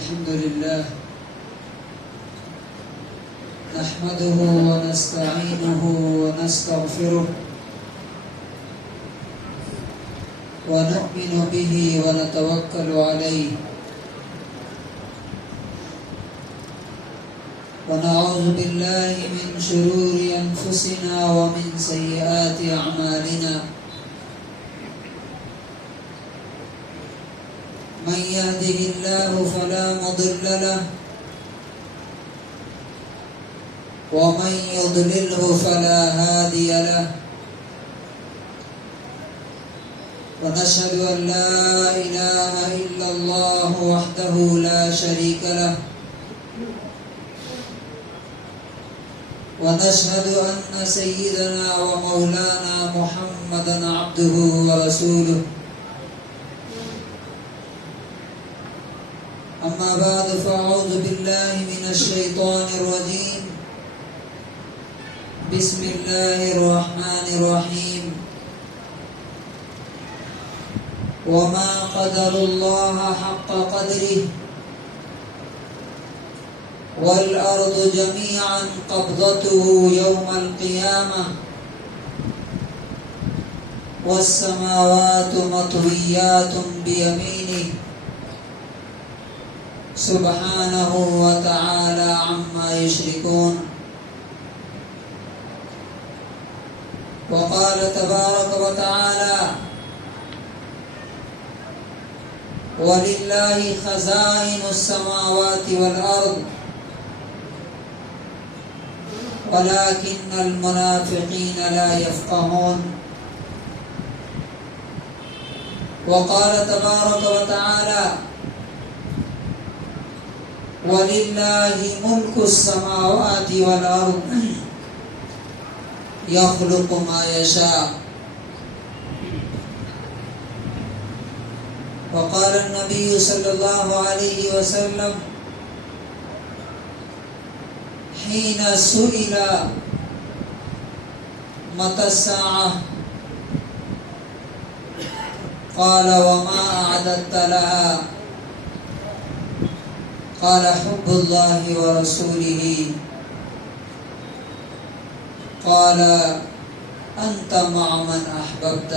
الحمد لله نحمده ونستعينه ونستغفره ونؤمن به ونتوكل عليه ونعوذ بالله من شرور أنفسنا ومن سيئات أعمالنا من يهده الله فلا مضل له ومن يضلله فلا هادي له ونشهد أن لا إله إلا الله وحده لا شريك له ونشهد أن سيدنا ومولانا محمدا عبده ورسوله أما بعد فأعوذ بالله من الشيطان الرجيم بسم الله الرحمن الرحيم وما قدر الله حق قدره والأرض جميعا قبضته يوم القيامة والسماوات مطويات بيمينه سبحانه وتعالى عما يشركون وقال تبارك وتعالى ولله خزائن السماوات والأرض ولكن المنافقين لا يفقهون وقال تبارك وتعالى ولله ملك السماوات والأرض يخلق ما يشاء وقال النبي صلى الله عليه وسلم حين سئل متى الساعة قال وما أعددت لها قال حب الله ورسوله قال أنت مع من أحببت.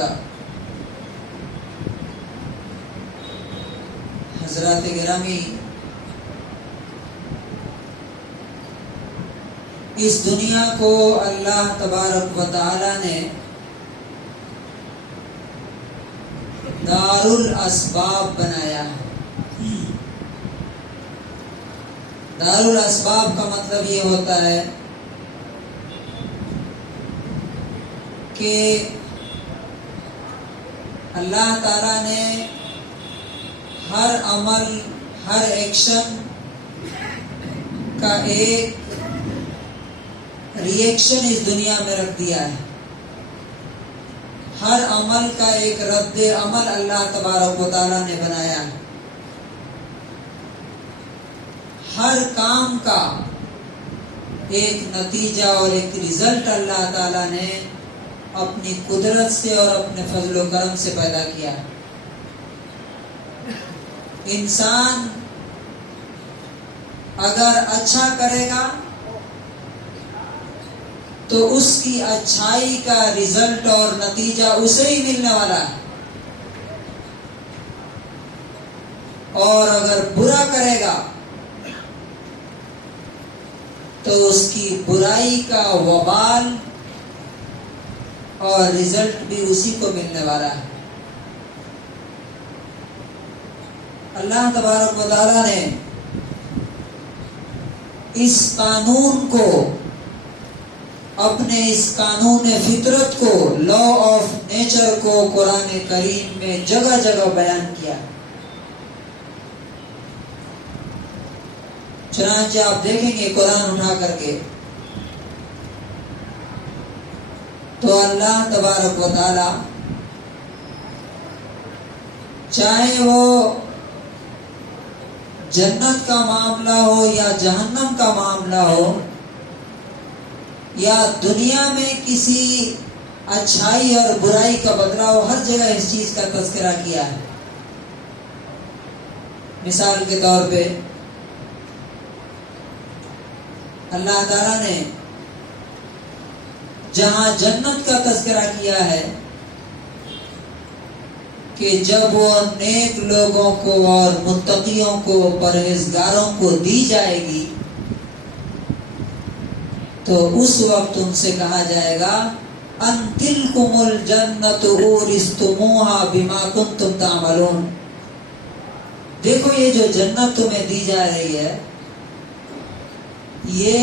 حضرات گرامی، اس دنیا کو اللہ تبارک و تعالی نے دار الاسباب بنایا. دار الاسباب کا مطلب یہ ہوتا ہے کہ اللہ تعالیٰ نے ہر عمل، ہر ایکشن کا ایک ریئیکشن اس دنیا میں رکھ دیا ہے. ہر عمل کا ایک رد عمل اللہ تبارک و تعالیٰ نے بنایا ہے. ہر کام کا ایک نتیجہ اور ایک رزلٹ اللہ تعالیٰ نے اپنی قدرت سے اور اپنے فضل و کرم سے پیدا کیا. انسان اگر اچھا کرے گا تو اس کی اچھائی کا رزلٹ اور نتیجہ اسے ہی ملنے والا ہے، اور اگر برا کرے گا تو اس کی برائی کا وبال اور رزلٹ بھی اسی کو ملنے والا ہے. اللہ تبارک و تعالیٰ نے اس قانون کو، اپنے اس قانون فطرت کو، لا آف نیچر کو قرآن کریم میں جگہ جگہ بیان کیا. چنانچہ آپ دیکھیں گے قرآن اٹھا کر کے تو اللہ تبارک و تعالی چاہے وہ جنت کا معاملہ ہو یا جہنم کا معاملہ ہو، یا دنیا میں کسی اچھائی اور برائی کا بدلہ ہو، ہر جگہ اس چیز کا تذکرہ کیا ہے. مثال کے طور پہ اللہ تعالیٰ نے جہاں جنت کا تذکرہ کیا ہے کہ جب وہ نیک لوگوں کو اور متقیوں کو پرہیزگاروں کو دی جائے گی تو اس وقت ان سے کہا جائے گا ان تلکم الجنت اورثتموها بما کنتم تعملون، دیکھو یہ جو جنت تمہیں دی جا رہی ہے یہ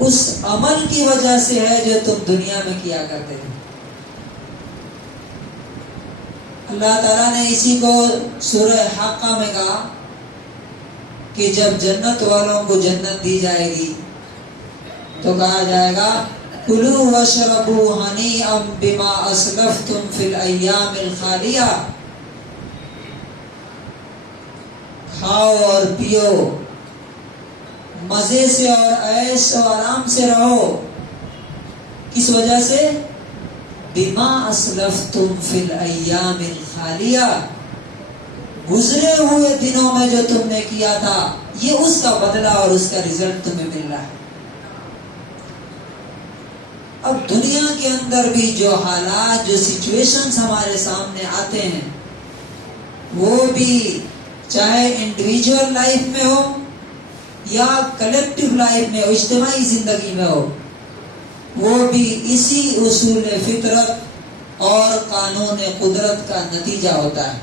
اس عمل کی وجہ سے ہے جو تم دنیا میں کیا کرتے تھے۔ اللہ تعالیٰ نے اسی کو سورہ حاقہ میں کہا کہ جب جنت والوں کو جنت دی جائے گی تو کہا جائے گا کلوا واشربوا ہنیئا بما اسلفتم فی الایام الخالیہ، کھاؤ اور پیو مزے سے اور عیش و آرام سے رہو، کس وجہ سے؟ بما اسلفتم فی الایام الخالیہ، گزرے ہوئے دنوں میں جو تم نے کیا تھا یہ اس کا بدلہ اور اس کا رزلٹ تمہیں مل رہا ہے۔ اب دنیا کے اندر بھی جو حالات جو سچویشنز ہمارے سامنے آتے ہیں وہ بھی چاہے انڈیویجول لائف میں ہو یا کلیکٹیو لائف میں ہو، اجتماعی زندگی میں ہو، وہ بھی اسی اصول فطرت اور قانون قدرت کا نتیجہ ہوتا ہے،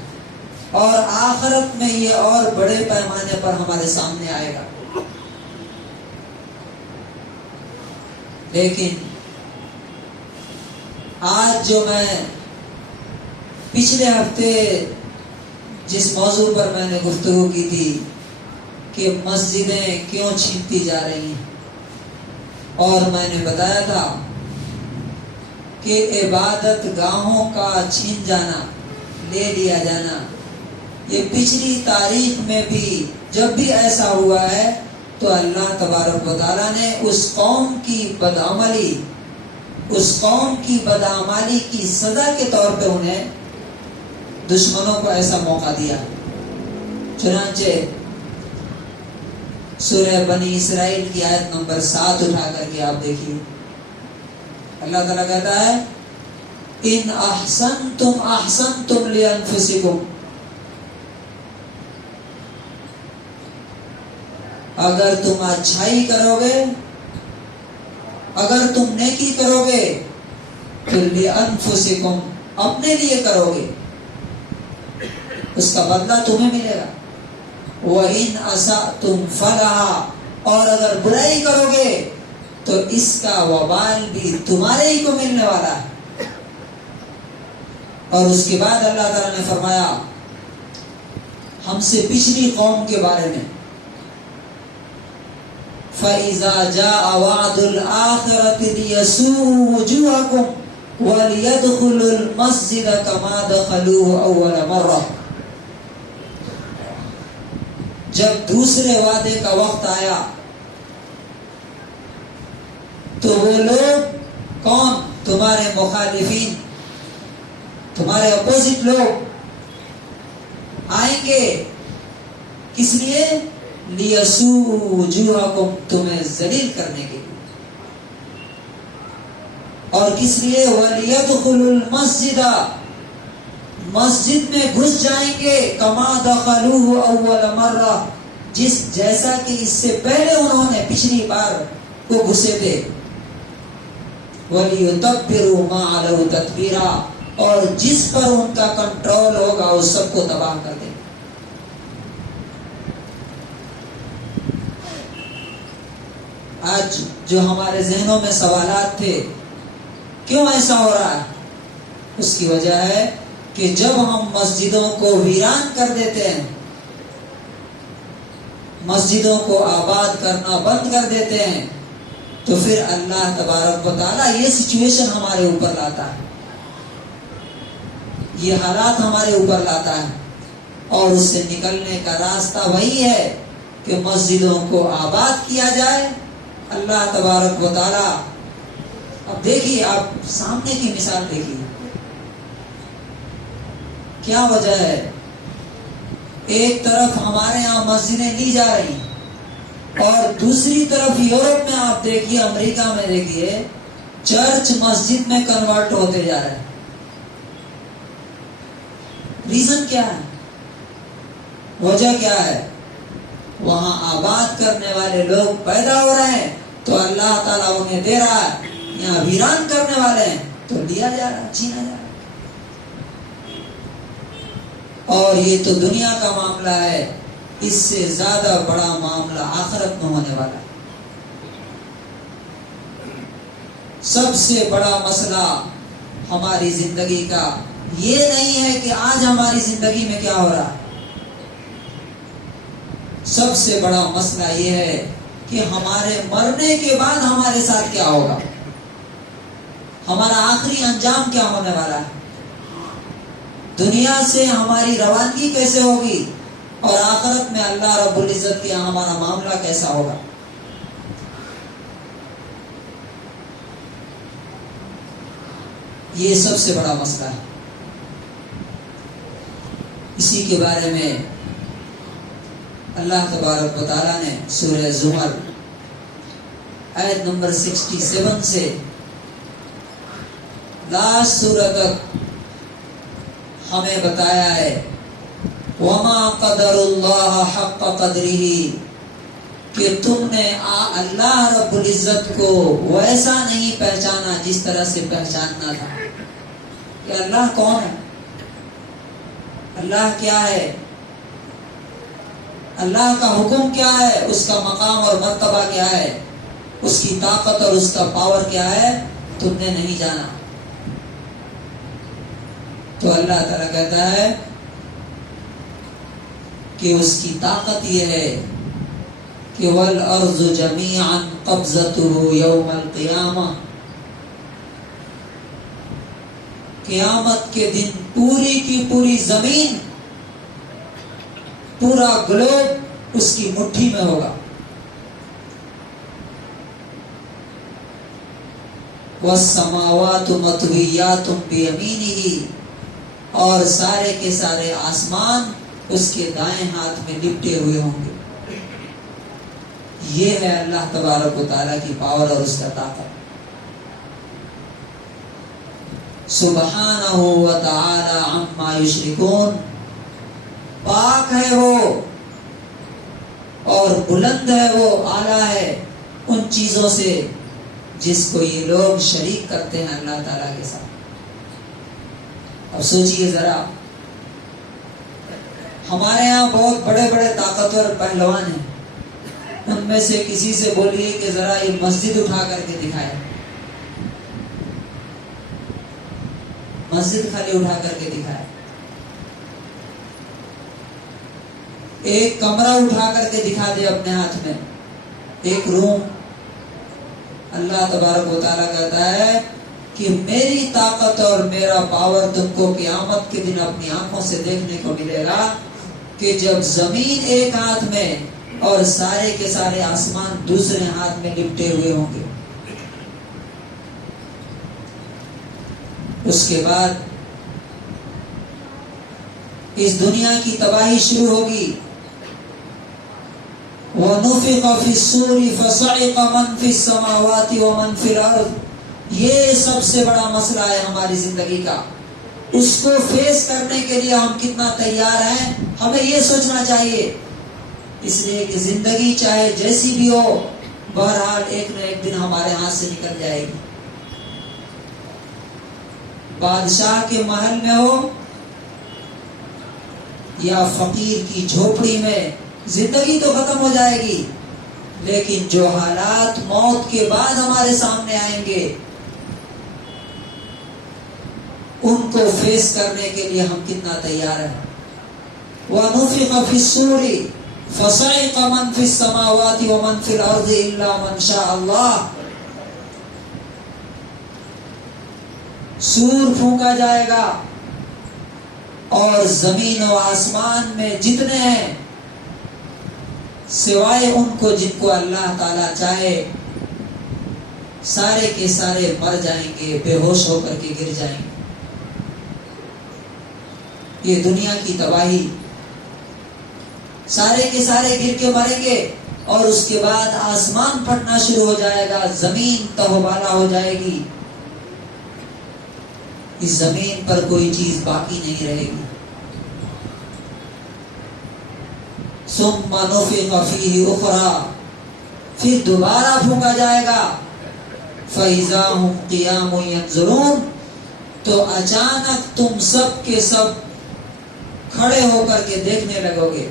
اور آخرت میں یہ اور بڑے پیمانے پر ہمارے سامنے آئے گا۔ لیکن آج جو میں پچھلے ہفتے جس موضوع پر میں نے گفتگو کی تھی کہ مسجدیں کیوں چھینتی جا رہی ہیں، اور میں نے بتایا تھا کہ عبادت گاہوں کا چھین جانا، لے لیا جانا، یہ پچھلی تاریخ میں بھی جب بھی ایسا ہوا ہے تو اللہ تبارک و تعالیٰ نے اس قوم کی بدعمالی کی سزا کے طور پہ انہیں دشمنوں کو ایسا موقع دیا۔ چنانچہ سورہ بنی اسرائیل کی آیت نمبر 7 اٹھا کر کے آپ دیکھیے، اللہ تعالیٰ کہتا ہے ان احسنتم احسنتم لانفسکم، اگر تم اچھائی کرو گے، اگر تم نیکی کرو گے تو لانفسکم، اپنے لیے کرو گے، اس کا بدلہ تمہیں ملے گا۔ وَإِنْ أَسَأْتُمْ فَلَهَا، اور اگر برائی کرو گے تو اس کا وبال بھی تمہارے ہی کو ملنے والا ہے۔ اور اس کے بعد اللہ تعالیٰ نے فرمایا ہم سے پچھلی قوم کے بارے میں فَإِذَا جَاءَ وَعْدُ الْآخِرَةِ لِيَسُوءُوا وُجُوهَكُمْ وَلِيَدْخُلُوا الْمَسْجِدَ كَمَا دَخَلُوهُ أَوَّلَ مَرَّةٍ، جب دوسرے وعدے کا وقت آیا تو وہ لوگ کون؟ تمہارے مخالفین، تمہارے اپوزٹ لوگ آئیں گے، کس لیے؟ لیسوء وجوہکم، تمہیں ذلیل کرنے کے لیے، اور کس لیے؟ وَلِيَدْخُلُوا الْمَسْجِدَ، مسجد میں گھس جائیں گے، کما دخلوہ اول مرہ، جیسا کہ اس سے پہلے انہوں نے پچھلی بار کو گھسے تھے، وَلِيُتَبِّرُوا مَا عَلَوْا تَتْبِيرًا، اور جس پر ان کا کنٹرول ہوگا اس سب کو تباہ کر دیں۔ آج جو ہمارے ذہنوں میں سوالات تھے کیوں ایسا ہو رہا ہے، اس کی وجہ ہے کہ جب ہم مسجدوں کو ویران کر دیتے ہیں، مسجدوں کو آباد کرنا بند کر دیتے ہیں، تو پھر اللہ تبارک و تعالیٰ یہ سچویشن ہمارے اوپر لاتا ہے، یہ حالات ہمارے اوپر لاتا ہے، اور اس سے نکلنے کا راستہ وہی ہے کہ مسجدوں کو آباد کیا جائے۔ اللہ تبارک و تعالیٰ، اب دیکھیے، آپ سامنے کی مثال دیکھیے، کیا وجہ ہے؟ ایک طرف ہمارے ہاں مسجدیں لی جا رہی ہیں، اور دوسری طرف یورپ میں آپ دیکھیے، امریکہ میں دیکھیے، چرچ مسجد میں کنورٹ ہوتے جا رہے ہیں۔ ریزن کیا ہے؟ وجہ کیا ہے؟ وہاں آباد کرنے والے لوگ پیدا ہو رہے ہیں تو اللہ تعالیٰ انہیں دے رہا ہے، یہاں ویران کرنے والے ہیں تو لیا جا رہا ہے، چھینا جا رہا ہے۔ اور یہ تو دنیا کا معاملہ ہے، اس سے زیادہ بڑا معاملہ آخرت میں ہونے والا ہے۔ سب سے بڑا مسئلہ ہماری زندگی کا یہ نہیں ہے کہ آج ہماری زندگی میں کیا ہو رہا ہے، سب سے بڑا مسئلہ یہ ہے کہ ہمارے مرنے کے بعد ہمارے ساتھ کیا ہوگا، ہمارا آخری انجام کیا ہونے والا ہے، دنیا سے ہماری روانگی کیسے ہوگی، اور آخرت میں اللہ رب العزت کے یہاں ہمارا معاملہ کیسا ہوگا۔ یہ سب سے بڑا مسئلہ ہے۔ اسی کے بارے میں اللہ تبارک و تعالیٰ نے سورہ زمر آیت نمبر 67 سے لاسٹ سورہ تک ہمیں بتایا ہے، وَمَا قَدَرُ اللَّهَ حَقَّ قَدْرِهِ، کہ تم نے اللہ رب العزت کو ویسا نہیں پہچانا جس طرح سے پہچاننا تھا۔ کہ اللہ کون ہے، اللہ کیا ہے، اللہ کا حکم کیا ہے، اس کا مقام اور مرتبہ کیا ہے، اس کی طاقت اور اس کا پاور کیا ہے، تم نے نہیں جانا۔ تو اللہ تعالیٰ کہتا ہے کہ اس کی طاقت یہ ہے کہ وَالْأَرْضُ جَمِيعًا قَبْضَتُهُ يَوْمَ الْقِيَامَةِ، قیامت کے دن پوری کی پوری زمین، پورا گلوب اس کی مٹھی میں ہوگا۔ وَالسَّمَاوَاتُ مَطْوِيَّاتٌ بِيَمِينِهِ، اور سارے کے سارے آسمان اس کے دائیں ہاتھ میں لپٹے ہوئے ہوں گے۔ یہ ہے اللہ تبارک و تعالیٰ کی پاور اور اس کا طاقت۔ سبحانہ و تعالی عما یشرکون، پاک ہے وہ اور بلند ہے وہ، اعلیٰ ہے ان چیزوں سے جس کو یہ لوگ شریک کرتے ہیں اللہ تعالیٰ کے ساتھ۔ اب سوچئے ذرا، ہمارے یہاں بہت بڑے بڑے طاقتور پہلوان ہیں، ان میں سے کسی سے بولیے کہ ذرا یہ مسجد اٹھا کر کے دکھائے، مسجد خالی اٹھا کر کے دکھائے، ایک کمرہ اٹھا کر کے دکھا دے اپنے ہاتھ میں، ایک روم۔ اللہ تبارک و تعالیٰ کہتا ہے کہ میری طاقت اور میرا پاور تم کو قیامت کے دن اپنی آنکھوں سے دیکھنے کو ملے گا کہ جب زمین ایک ہاتھ میں اور سارے کے سارے آسمان دوسرے ہاتھ میں لپٹے ہوئے ہوں گے۔ اس کے بعد اس دنیا کی تباہی شروع ہوگی۔ وَنُفِخَ فِي الصُّورِ فَصَعِقَ مَنْ فِي السَّمَاوَاتِ وَمَنْ فِي الْأَرْضِ، یہ سب سے بڑا مسئلہ ہے ہماری زندگی کا۔ اس کو فیس کرنے کے لیے ہم کتنا تیار ہیں، ہمیں یہ سوچنا چاہیے، اس لیے کہ زندگی چاہے جیسی بھی ہو، بہرحال ایک نہ ایک دن ہمارے ہاتھ سے نکل جائے گی۔ بادشاہ کے محل میں ہو یا فقیر کی جھوپڑی میں، زندگی تو ختم ہو جائے گی، لیکن جو حالات موت کے بعد ہمارے سامنے آئیں گے ان کو فیس کرنے کے لیے ہم کتنا تیار ہیں۔ وَنُفِخَ فِي الصُّورِ فَصَعِقَ مَنْ فِي السَّمَاوَاتِ وَمَنْ فِي الْأَرْضِ إِلَّا مَنْ شَاءَ اللَّهُ، سور پھونکا جائے گا اور زمین و آسمان میں جتنے ہیں سوائے ان کو جن کو اللہ تعالیٰ چاہے، سارے کے سارے مر جائیں گے، بے ہوش ہو کر کے گر جائیں گے۔ یہ دنیا کی تباہی، سارے کے سارے گر کے مریں گے، اور اس کے بعد آسمان پھٹنا شروع ہو جائے گا، زمین تہوبالا ہو جائے گی، اس زمین پر کوئی چیز باقی نہیں رہے گی۔ ثم نفخ فیہ اخری، پھر دوبارہ پھونکا جائے گا، فَإِذَا هُمْ قِيَامٌ يَنظُرُونَ، تو اچانک تم سب کے سب کھڑے ہو کر کے دیکھنے لگو گے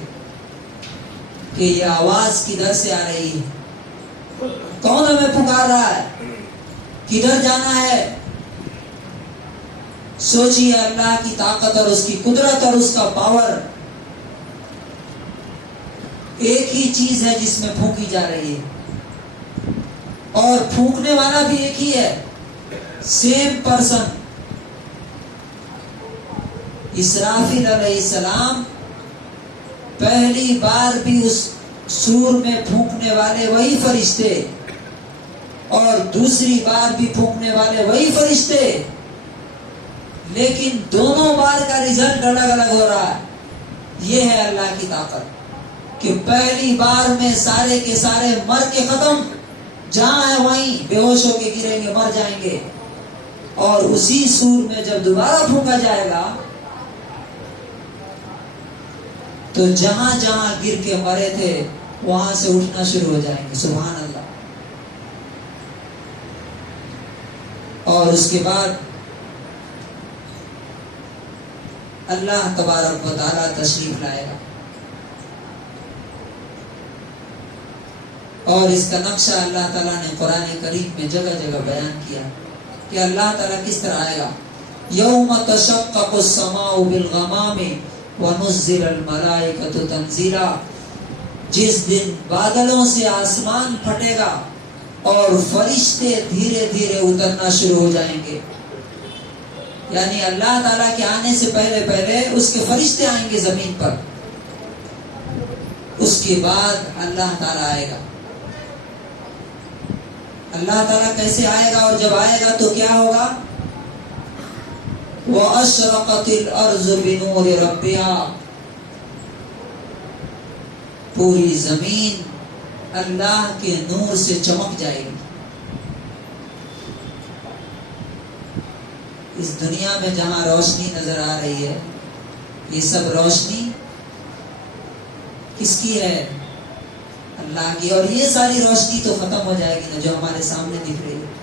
کہ یہ آواز کدھر سے آ رہی ہے، کون ہمیں پکار رہا ہے، کدھر جانا ہے۔ سوچیے اللہ کی طاقت اور اس کی قدرت اور اس کا پاور، ایک ہی چیز ہے جس میں پھونکی جا رہی ہے، اور پھونکنے والا بھی ایک ہی ہے، سیم پرسن۔ اسرافیل علیہ السلام پہلی بار بھی اس سور میں پھونکنے والے وہی فرشتے، اور دوسری بار بھی پھونکنے والے وہی فرشتے، لیکن دونوں بار کا رزلٹ الگ الگ ہو رہا ہے۔ یہ ہے اللہ کی طاقت کہ پہلی بار میں سارے کے سارے مر کے ختم، جہاں ہے وہیں بے ہوش ہو کے گریں گے، مر جائیں گے، اور اسی سور میں جب دوبارہ پھونکا جائے گا تو جہاں جہاں گر کے مرے تھے وہاں سے اٹھنا شروع ہو جائیں گے۔ سبحان اللہ۔ اور اس کے بعد اللہ تبارک و تعالیٰ تشریف لائے گا، اور اس کا نقشہ اللہ تعالیٰ نے قرآن کریم میں جگہ جگہ بیان کیا کہ اللہ تعالیٰ کس طرح آئے گا۔ یوم تشقق السماء بالغمام ونزل الملائکۃ تنزیلا، جس دن بادلوں سے آسمان پھٹے گا اور فرشتے دھیرے دھیرے اترنا شروع ہو جائیں گے، یعنی اللہ تعالیٰ کے آنے سے پہلے پہلے اس کے فرشتے آئیں گے زمین پر، اس کے بعد اللہ تعالیٰ آئے گا۔ اللہ تعالیٰ کیسے آئے گا، اور جب آئے گا تو کیا ہوگا؟ وَأَشْرَقَتِ الْأَرْضُ بِنُورِ رَبِّهَا، پوری زمین اللہ کے نور سے چمک جائے گی۔ اس دنیا میں جہاں روشنی نظر آ رہی ہے، یہ سب روشنی کس کی ہے؟ اللہ کی، اور یہ ساری روشنی تو ختم ہو جائے گی نا جو ہمارے سامنے دکھ رہی ہے۔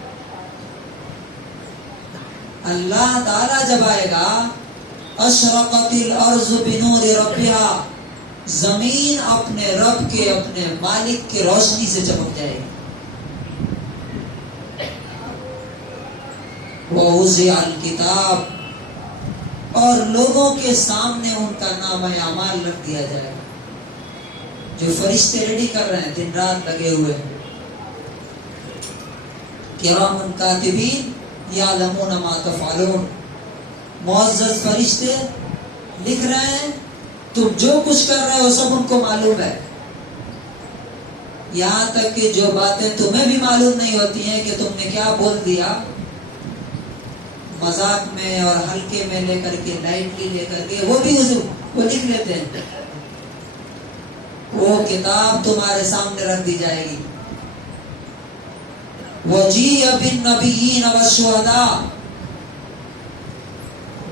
اللہ تعالیٰ جب آئے گا، اشرقت الارض بنور ربها، زمین اپنے رب کے، اپنے مالک کے روشنی سے چمک جائے گی۔ ووضع الکتاب، اور لوگوں کے سامنے ان کا نامہ اعمال رکھ دیا جائے گا، جو فرشتے ریڈی کر رہے ہیں، دن رات لگے ہوئے ہیں۔ کرام کاتبین یعلمون ما تفعلون، معزز فرشتے لکھ رہے ہیں، تم جو کچھ کر رہے ہو سب ان کو معلوم ہے، یہاں تک کہ جو باتیں تمہیں بھی معلوم نہیں ہوتی ہیں کہ تم نے کیا بول دیا، مذاق میں اور ہلکے میں لے کر کے، لائٹلی لے کر کے، وہ بھی وہ لکھ لیتے ہیں۔ وہ کتاب تمہارے سامنے رکھ دی جائے گی۔ وَجِيءَ بِالنَّبِيِّينَ وَالشُّهَدَاءِ،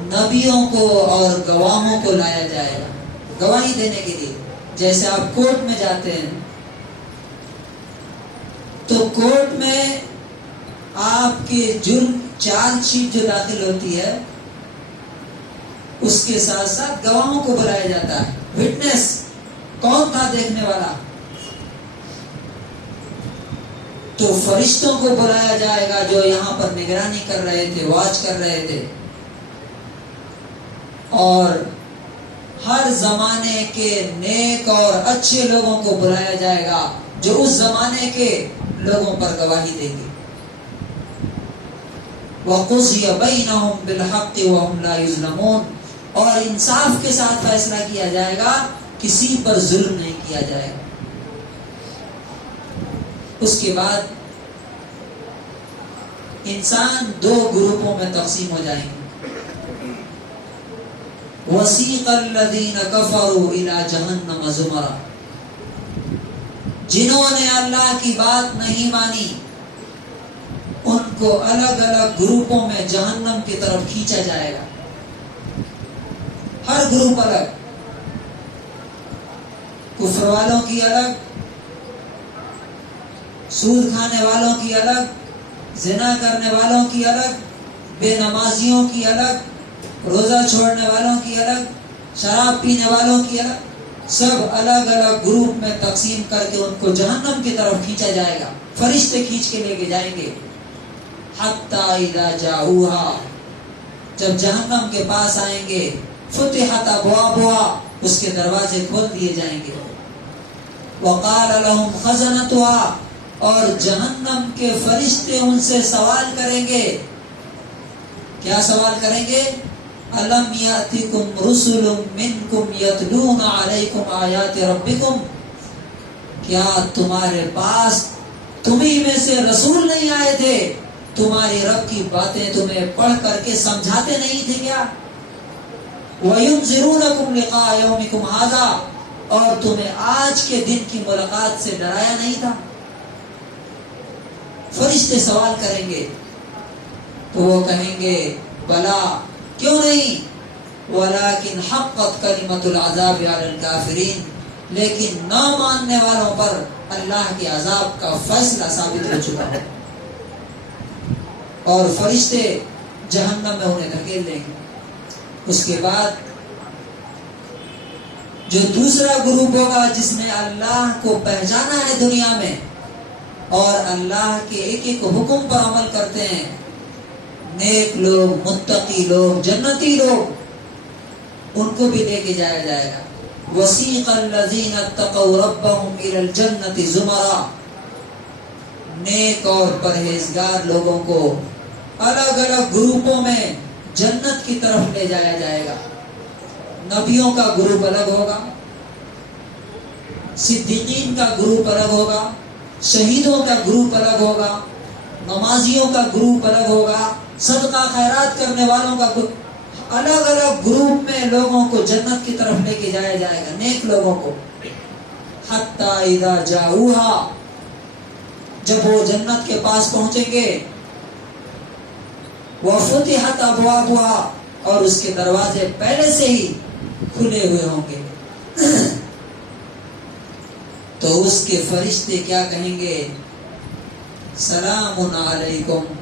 نبیوں کو اور گواہوں کو لایا جائے گا گواہی دینے کے لیے۔ جیسے آپ کورٹ میں جاتے ہیں تو کورٹ میں آپ کے جرم چارج شیٹ جو داخل ہوتی ہے اس کے ساتھ ساتھ گواہوں کو بلایا جاتا ہے۔ وٹنس کون تھا دیکھنے والا، تو فرشتوں کو بلایا جائے گا جو یہاں پر نگرانی کر رہے تھے، واچ کر رہے تھے، اور ہر زمانے کے نیک اور اچھے لوگوں کو بلایا جائے گا جو اس زمانے کے لوگوں پر گواہی دیں گے۔ وَقُضِيَ بَيْنَهُمْ بِالْحَقِّ وَهُمْ لَا يُظْلَمُونَ، اور انصاف کے ساتھ فیصلہ کیا جائے گا، کسی پر ظلم نہیں کیا جائے گا۔ اس کے بعد انسان دو گروپوں میں تقسیم ہو جائیں گے۔ وَسِيقَ الَّذِينَ كَفَرُوا إِلَى جَهَنَّمَ زُمَرًا، جنہوں نے اللہ کی بات نہیں مانی ان کو الگ الگ گروپوں میں جہنم کی طرف کھینچا جائے گا. ہر گروپ الگ، کفر والوں کی الگ، سود کھانے والوں کی الگ، زنا کرنے والوں کی الگ، بے نمازیوں کی الگ، روزہ چھوڑنے والوں کی الگ، شراب پینے والوں کی الگ، سب الگ الگ گروپ میں تقسیم کر کے ان کو جہنم کی طرف کھینچا جائے گا. فرشتے کھینچ کے لے کے جائیں گے. حتی اذا جاؤہا، جب جہنم کے پاس آئیں گے، فتحت ابوابہا، اس کے دروازے کھول دیے جائیں گے. وقال لهم خزنتہا، اور جہنم کے فرشتے ان سے سوال کریں گے. کیا سوال کریں گے؟ الم یاتکم رسل منکم یتلون علیکم آیات ربکم، کیا تمہارے پاس تمہیں میں سے رسول نہیں آئے تھے؟ تمہاری رب کی باتیں تمہیں پڑھ کر کے سمجھاتے نہیں تھے کیا؟ وَيُنذِرُونَكُمْ لِقَاءَ يَوْمِكُمْ هَذَا، اور تمہیں آج کے دن کی ملاقات سے ڈرایا نہیں تھا؟ فرشتے سوال کریں گے تو وہ کہیں گے بلا، کیوں نہیں؟ وَلَكِنْ حَقَّتْ كَلِمَةُ الْعَذَابِ عَلَى الْكَافِرِينَ، لیکن نہ ماننے والوں پر اللہ کے عذاب کا فیصلہ ثابت ہو چکا ہے. اور فرشتے جہنم میں انہیں دھکیل دیں گے. اس کے بعد جو دوسرا گروپ ہوگا جس نے اللہ کو پہچانا ہے دنیا میں اور اللہ کے ایک ایک حکم پر عمل کرتے ہیں، نیک لوگ، متقی لوگ، جنتی لوگ، ان کو بھی لے کے جایا جائے گا. وسیق الذین اتقوا ربهم الى الجنة زمرا، نیک اور پرہیزگار لوگوں کو الگ الگ گروپوں میں جنت کی طرف لے جایا جائے گا. نبیوں کا گروپ الگ ہوگا، صدیقین کا گروپ الگ ہوگا، شہیدوں کا گروپ الگ ہوگا، نمازیوں کا گروپ الگ ہوگا، صدقہ خیرات کرنے والوں کا گروپ، الگ الگ گروپ میں لوگوں کو جنت کی طرف لے کے جایا جائے گا، نیک لوگوں کو. حتی اذا جاؤہا، جب وہ جنت کے پاس پہنچیں گے، وفتحت ابوابہا، اور اس کے دروازے پہلے سے ہی کھلے ہوئے ہوں گے، تو اس کے فرشتے کیا کہیں گے؟ سلام علیکم،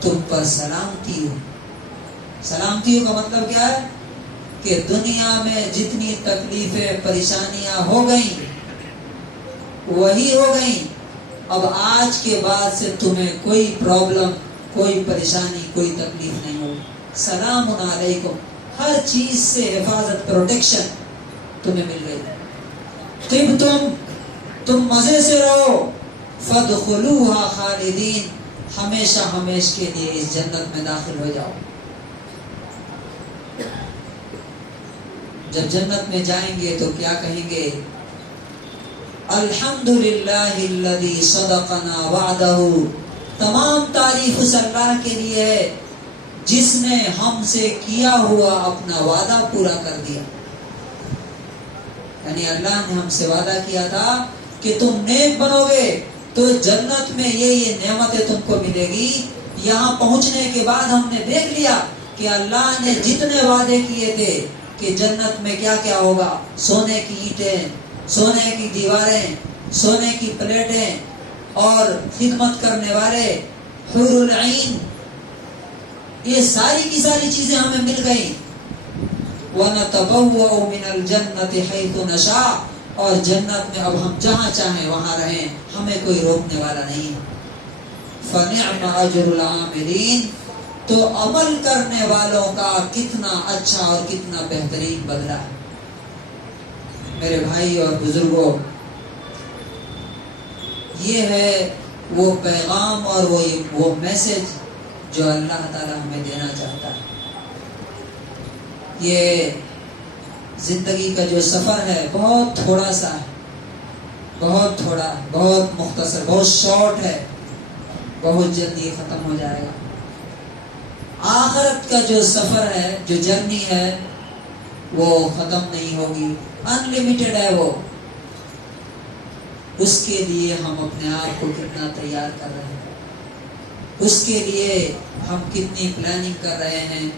تم پر سلامتی ہو. سلامتی کا مطلب کیا ہے؟ کہ دنیا میں جتنی تکلیفیں پریشانیاں ہو گئیں وہی ہو گئیں، اب آج کے بعد سے تمہیں کوئی پرابلم، کوئی پریشانی، کوئی تکلیف نہیں ہوگی. سلام علیکم، ہر چیز سے حفاظت، پروٹیکشن تمہیں مل گئی. تم مزے سے رہو. فادخلوها خالدین، ہمیشہ ہمیشہ کے لیے اس جنت میں داخل ہو جاؤ. جب جنت میں جائیں گے تو کیا کہیں گے؟ الحمدللہ الذی صدقنا وعدہ، تمام تعریف اس اللہ کے لیے ہے جس نے ہم سے کیا ہوا اپنا وعدہ پورا کر دیا. یعنی اللہ نے ہم سے وعدہ کیا تھا کہ تم نیک بنو گے تو جنت میں یہ نعمتیں تم کو ملے گی. یہاں پہنچنے کے بعد ہم نے دیکھ لیا کہ اللہ نے جتنے وعدے کیے تھے کہ جنت میں کیا کیا ہوگا، سونے کی اینٹیں، سونے کی دیواریں، سونے کی پلیٹیں اور خدمت کرنے والے، حور العین، یہ ساری کی ساری چیزیں ہمیں مل گئیں. وَنَتَبَوَّأُ مِنَ الْجَنَّةِ حَيْثُ نَشَاءُ، اور جنت میں اب ہم جہاں چاہیں وہاں رہیں، ہمیں کوئی روکنے والا نہیں. فَنِعْمَ أَجْرُ الْعَامِلِينَ، تو عمل کرنے والوں کا کتنا اچھا اور کتنا بہترین بدلہ ہے. میرے بھائی اور بزرگوں، یہ ہے وہ پیغام اور وہ میسج جو اللہ تعالیٰ ہمیں دینا چاہتا ہے. یہ زندگی کا جو سفر ہے بہت تھوڑا سا ہے، بہت تھوڑا، بہت مختصر، بہت شارٹ ہے، بہت جلدی ختم ہو جائے گا. آخرت کا جو سفر ہے، جو جرنی ہے، وہ ختم نہیں ہوگی، ان لمیٹڈ ہے. وہ اس کے لیے ہم اپنے آپ کو کتنا تیار کر رہے ہیں، اس کے لیے ہم کتنی پلاننگ کر رہے ہیں،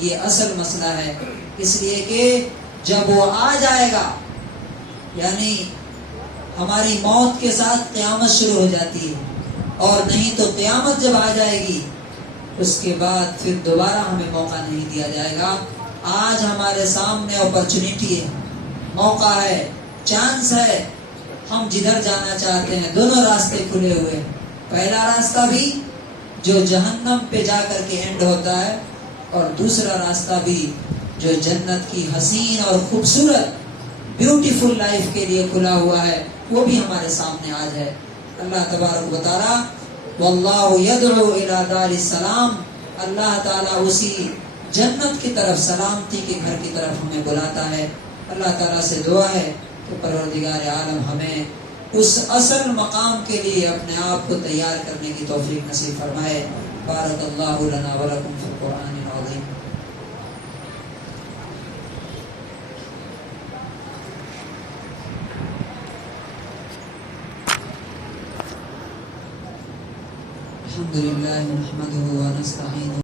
یہ اصل مسئلہ ہے۔ اس لیے کہ جب وہ آ جائے گا، یعنی ہماری موت کے ساتھ قیامت شروع ہو جاتی ہے، اور نہیں تو قیامت جب آ جائے گی اس کے بعد پھر دوبارہ ہمیں موقع نہیں دیا جائے گا۔ آج ہمارے سامنے اپرچونٹی ہے، موقع ہے، چانس ہے، ہم جدھر جانا چاہتے ہیں دونوں راستے کھلے ہوئے ہیں۔ پہلا راستہ بھی جو جہنم پہ جا کر کے اینڈ ہوتا ہے، اور دوسرا راستہ بھی جو جنت کی حسین اور خوبصورت بیوٹیفل لائف کے لیے کھلا ہوا ہے، وہ بھی ہمارے سامنے آج ہے۔ اللہ تبارک و تعالی واللہ یدعو الی دار السلام، اللہ تعالیٰ اسی جنت کی طرف، سلامتی کے گھر کی طرف ہمیں بلاتا ہے۔ اللہ تعالیٰ سے دعا ہے کہ پروردگار عالم ہمیں اس اصل مقام کے لیے اپنے آپ کو تیار کرنے کی توفیق نصیب فرمائے۔ بارک اللہ لنا ولکم فی القرآن العظیم۔ الحمد للہ نحمدہ ونستعینہ